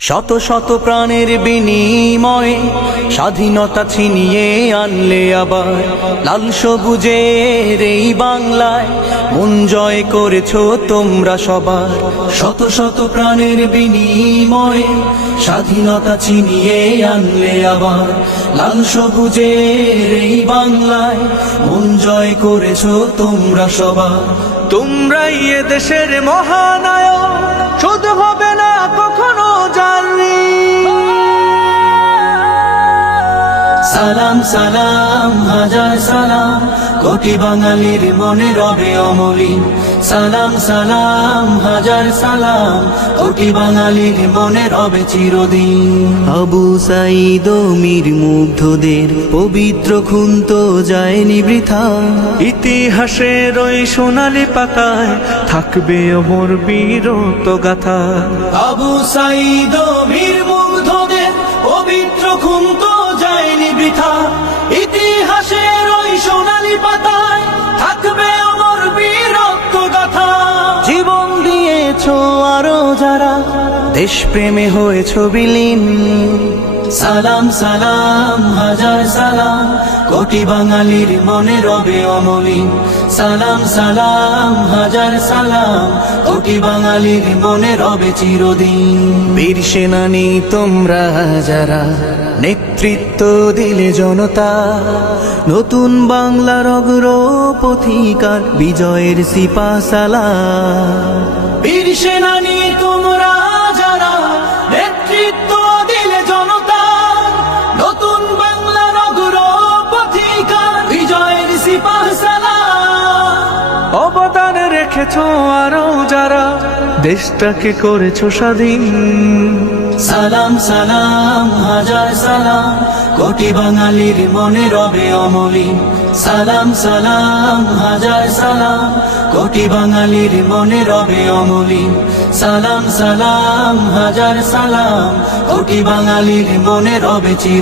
শত শত প্রাণের বিনিময়ে স্বাধীনতা ছিনিয়ে আনলে আবার লাল সবুজের এই বাংলায় মন জয় করেছ তোমরা সবার। শত শত প্রাণের বিনিময়ে স্বাধীনতা ছিনিয়ে আনলে আবার লাল সবুজের এই বাংলায় মন জয় করেছ তোমরা সবার। তোমরাই এ দেশের মহানায়ক, শুধু হবে সালাম সালাম হাজার সালাম। কোটি বাঙালির মনে রবে অমলিন। সালাম সালাম হাজার সালাম। কোটি বাঙালির মনে রবে চিরদিন। আবু সাইদ ও মীর মুগ্ধদের পবিত্র খুন তো যায়নি বৃথা। ইতিহাসের ওই সোনালি পাতায় থাকবে অমর বীরত গাথা আবু সাইদ ও ইতিহাসের ওই সোনালি পাতায় থাকবে অমর বীরত্ব গাথা। জীবন দিয়েছ আরও যারা দেশ প্রেমে হয়েছো বিলীন। সালাম সালাম, হাজার সালাম, কোটি বাঙালির মনে রবে অমলিন। সালাম সালাম, হাজার সালাম কোটি বাঙালির মনে রবে চিরদিন। বীর সেনানি তোমরা যারা নেতৃত্ব দিলে জনতা নতুন বাংলার অগ্রপথিকার বিজয়ের সিপাসালা বীর সেনানি তোমরা যারা নেতৃত্ব দিলে জনতা নতুন বাংলার অগ্রপথিকার বিজয়ের সিপাহসালা অবদান রেখেছো আরও যারা, দেশটাকে করেছ স্বাধীন। সালাম সালাম, হাজার সালাম, কোটি বাঙালির মনে রবে অমলিন। সালাম সালাম, হাজার সালাম, কোটি বাঙালির মনে রবে অমলিন। সালাম সালাম, হাজার সালাম, কোটি বাঙালির মনে রবে চির